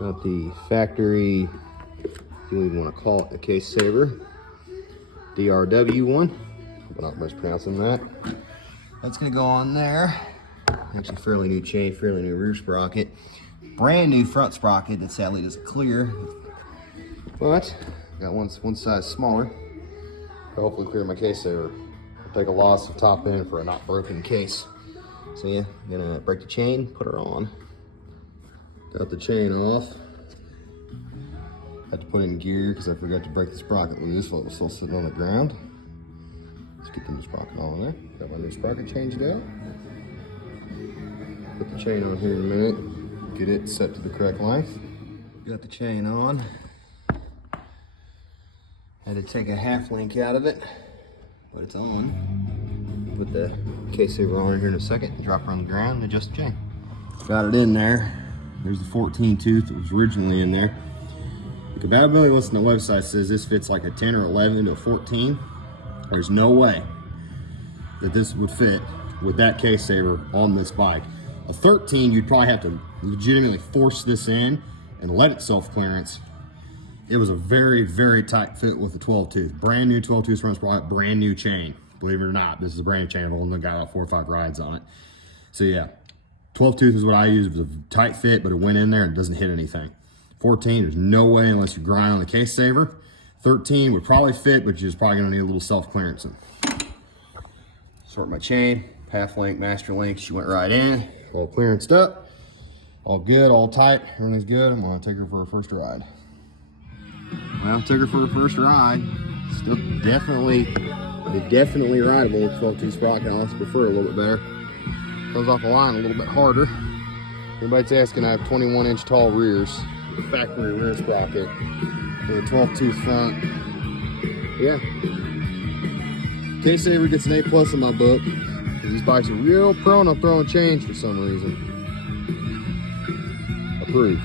Got the factory, if you even want to call it a case saver, DRW one. Hope I'm not mispronouncing that. That's gonna go on there. Actually, fairly new chain, fairly new rear sprocket. Brand new front sprocket that sadly doesn't clear. But got one size smaller. To hopefully clear my case saver. I'll take a loss of top end for a not broken case. So yeah, I'm gonna break the chain, put her on. Got the chain off. Had to put it in gear because I forgot to break the sprocket when this one was still sitting on the ground. Let's get the new sprocket on there. Got my new sprocket changed out. Put the chain on here in a minute. Get it set to the correct length. Got the chain on. Had to take a half link out of it, but it's on. Put the case saver on here in a second. Drop her on the ground and adjust the chain. Got it in there. There's the 14 tooth that was originally in there. The compatibility list on the website says this fits like a 10 or 11 to a 14. There's no way that this would fit with that case saver on this bike. A 13, you'd probably have to legitimately force this in and let it self-clearance. It was a very, very tight fit with the 12 tooth. Brand new 12 tooth front sprocket, brand new chain. Believe it or not, this is a brand new chain. I've only got about 4 or 5 rides on it. So yeah, 12 tooth is what I use. It was a tight fit, but it went in there and it doesn't hit anything. 14, there's no way unless you grind on the case saver. 13 would probably fit, but you're probably gonna need a little self-clearancing. Sort my chain, half link, master link. She went right in, all clearanced up, all good, all tight, everything's good. I'm gonna take her for her first ride. Well, took her for her first ride. Still definitely rideable with 12-2 sprocket. I also prefer it a little bit better. Comes off the line a little bit harder. Everybody's asking, I have 21-inch tall rears, factory rear sprocket with a 12-tooth front. Yeah. Case saver gets an A+ in my book. These bikes are real prone on throwing change for some reason. Approved.